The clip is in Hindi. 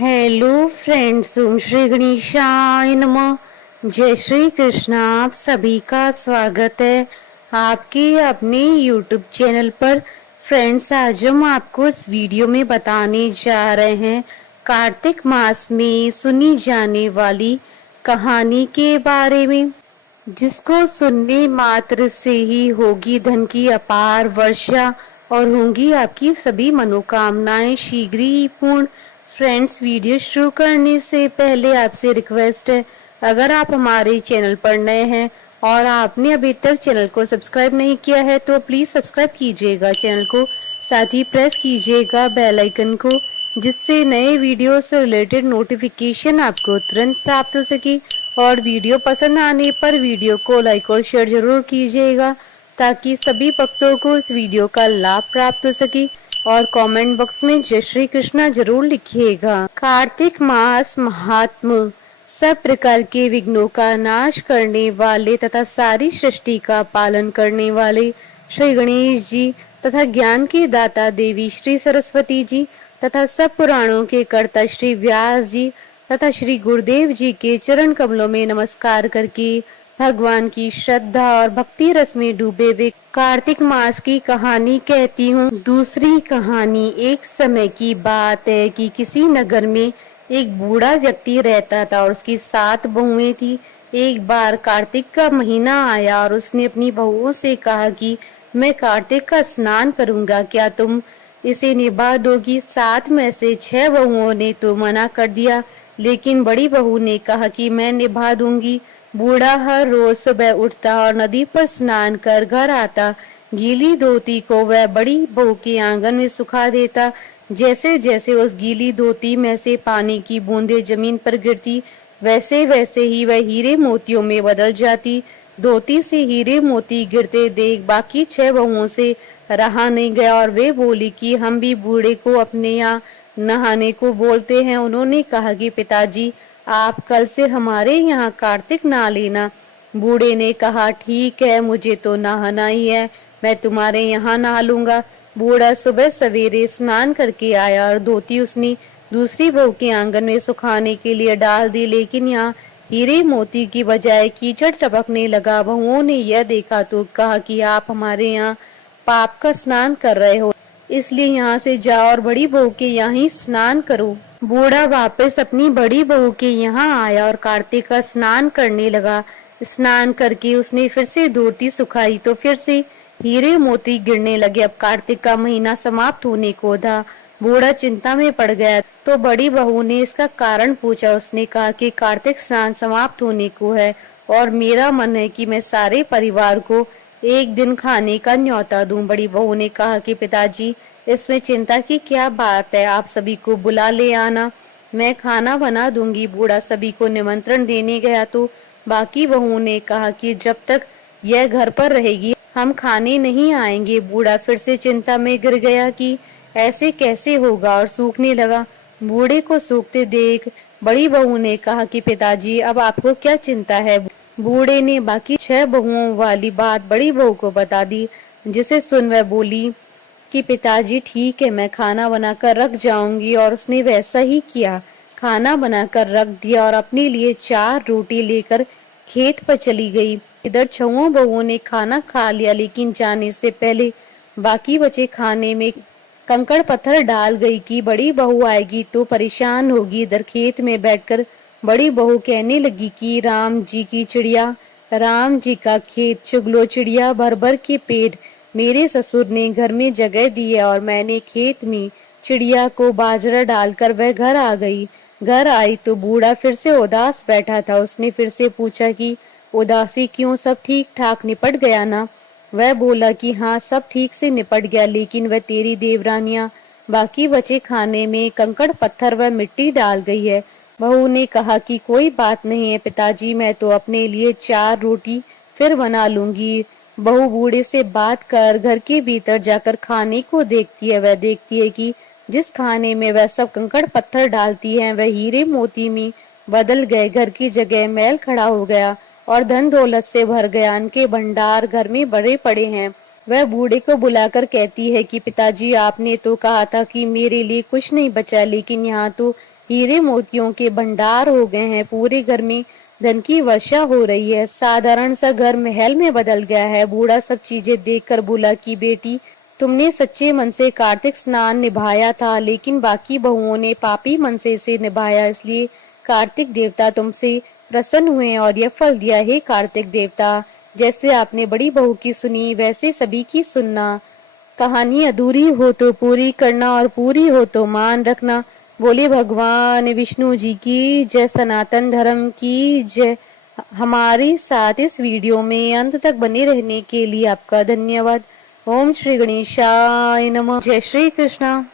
हेलो फ्रेंड्स, ओम श्री गणेशाय नमः। जय श्री कृष्ण। आप सभी का स्वागत है आपके अपने यूट्यूब चैनल पर। फ्रेंड्स, आज हम आपको इस वीडियो में बताने जा रहे हैं कार्तिक मास में सुनी जाने वाली कहानी के बारे में, जिसको सुनने मात्र से ही होगी धन की अपार वर्षा और होंगी आपकी सभी मनोकामनाएं शीघ्र ही पूर्ण। फ्रेंड्स, वीडियो शुरू करने से पहले आपसे रिक्वेस्ट है, अगर आप हमारे चैनल पर नए हैं और आपने अभी तक चैनल को सब्सक्राइब नहीं किया है तो प्लीज सब्सक्राइब कीजिएगा चैनल को, साथ ही प्रेस कीजिएगा बेल आइकन को, जिससे नए वीडियो से रिलेटेड नोटिफिकेशन आपको तुरंत प्राप्त हो सके। और वीडियो पसंद आने पर वीडियो को लाइक और शेयर जरूर कीजिएगा ताकि सभी भक्तों को इस वीडियो का लाभ प्राप्त हो सके। और कमेंट बॉक्स में जय श्री कृष्णा जरूर लिखिएगा। कार्तिक मास महात्म। सब प्रकार के विघ्नों का नाश करने वाले तथा सारी सृष्टि का पालन करने वाले श्री गणेश जी तथा ज्ञान के दाता देवी श्री सरस्वती जी तथा सब पुराणों के कर्ता श्री व्यास जी तथा श्री गुरुदेव जी के चरण कमलों में नमस्कार करके भगवान की श्रद्धा और भक्ति रस में डूबे हुए कार्तिक मास की कहानी कहती हूँ। दूसरी कहानी। एक समय की बात है कि किसी नगर में एक बूढ़ा व्यक्ति रहता था और उसकी 7 बहुएं थी। एक बार कार्तिक का महीना आया और उसने अपनी बहुओं से कहा कि मैं कार्तिक का स्नान करूंगा, क्या तुम इसे निभा दोगी? 7 में से 6 बहुओं ने तो मना कर दिया, लेकिन बड़ी बहू ने कहा कि मैं निभा दूंगी। बूढ़ा हर रोज सुबह उठता और नदी पर स्नान कर घर आता। गीली धोती को वह बड़ी बहू के आंगन में सुखा देता। जैसे जैसे उस गीली धोती में से पानी की बूंदें जमीन पर गिरती, वैसे वैसे ही वह हीरे मोतियों में बदल जाती। धोती से हीरे मोती गिरते देख बाकी 6 बहुओं से रहा नहीं गया और वे बोली कि हम भी बूढ़े को अपने यहाँ नहाने को बोलते हैं। उन्होंने कहा कि पिताजी, आप कल से हमारे यहाँ कार्तिक नहा लेना। बूढ़े ने कहा ठीक है, मुझे तो नहाना ही है, मैं तुम्हारे यहाँ नहा लूंगा। बूढ़ा सुबह सवेरे स्नान करके आया और धोती उसने दूसरी बहू के आंगन में सुखाने के लिए डाल दी, लेकिन यहाँ हीरे मोती की बजाय कीचड़ टपकने लगा। बहुओं ने यह देखा तो कहा कि आप हमारे यहाँ पाप का स्नान कर रहे हो, इसलिए यहाँ से जाओ और बड़ी बहू के यहाँ ही स्नान करो। बूढ़ा वापस अपनी बड़ी बहू के यहाँ आया और कार्तिक का स्नान करने लगा। स्नान करके उसने फिर से धोती सुखाई तो फिर से हीरे मोती गिरने लगे। अब कार्तिक का महीना समाप्त होने को था। बूढ़ा चिंता में पड़ गया तो बड़ी बहू ने इसका कारण पूछा। उसने कहा कि कार्तिक स्नान समाप्त होने को है और मेरा मन है कि मैं सारे परिवार को एक दिन खाने का न्योता दूं। बड़ी बहू ने कहा कि पिताजी, इसमें चिंता की क्या बात है, आप सभी को बुला ले आना, मैं खाना बना दूंगी। बूढ़ा सभी को निमंत्रण देने गया तो बाकी बहुओं ने कहा कि जब तक यह घर पर रहेगी हम खाने नहीं आएंगे। बूढ़ा फिर से चिंता में गिर गया कि ऐसे कैसे होगा और सूखने लगा। बूढ़े को सूखते देख बड़ी बहू ने कहा कि पिताजी, अब आपको क्या चिंता है? बूढ़े ने बाकी 6 बहुओं वाली बात बड़ी बहू को बता दी, जिसे सुन वह बोली कि पिताजी ठीक है, मैं खाना बनाकर रख जाऊंगी। और उसने वैसा ही किया। खाना बनाकर रख दिया और अपने लिए 4 रोटी लेकर खेत पर चली गई। इधर 6 बहुओं ने खाना खा लिया, लेकिन जाने से पहले बाकी बचे खाने में कंकड़ पत्थर डाल गई कि बड़ी बहू आएगी तो परेशान होगी। इधर खेत में बैठकर बड़ी बहू कहने लगी कि राम जी की चिड़िया, राम जी का खेत, चुगलो चिड़िया, भर भर के पेट। मेरे ससुर ने घर में जगह दी है और मैंने खेत में चिड़िया को बाजरा डालकर वह घर आ गई। घर आई तो बूढ़ा फिर से उदास बैठा था। उसने फिर से पूछा कि उदासी क्यों, सब ठीक ठाक निपट गया ना? वह बोला कि हाँ, सब ठीक से निपट गया, लेकिन वह तेरी देवरानियां बाकी बचे खाने में कंकड़ पत्थर व मिट्टी डाल गई है। बहू ने कहा कि कोई बात नहीं है पिताजी, मैं तो अपने लिए 4 रोटी फिर बना लूंगी। बहू बूढ़े से बात कर घर के भीतर जाकर खाने को देखती है। वह देखती है कि जिस खाने में वह सब कंकड़ पत्थर डालती है वह हीरे मोती में बदल गए। घर की जगह महल खड़ा हो गया और धन दौलत से भर गया। अन्न के भंडार घर में भरे पड़े हैं। वह बूढ़े को बुलाकर कहती है कि पिताजी, आपने तो कहा था कि मेरे लिए कुछ नहीं बचा, लेकिन यहाँ तो हीरे मोतियों के भंडार हो गए हैं, पूरे घर में धन की वर्षा हो रही है। साधारण सा घर महल में बदल गया है। बूढ़ा सब चीजें देखकर बोला कि बेटी, तुमने सच्चे मन से कार्तिक स्नान निभाया था, लेकिन बाकी बहुओं ने पापी मन से इसे निभाया, इसलिए कार्तिक देवता तुमसे प्रसन्न हुए और यह फल दिया। हे कार्तिक देवता, जैसे आपने बड़ी बहू की सुनी, वैसे सभी की सुनना। कहानी अधूरी हो तो पूरी करना और पूरी हो तो मान रखना। बोले भगवान विष्णु जी की जय, सनातन धर्म की जय। हमारे साथ इस वीडियो में अंत तक बने रहने के लिए आपका धन्यवाद। ओम श्री गणेशाय नमः। जय श्री कृष्णा।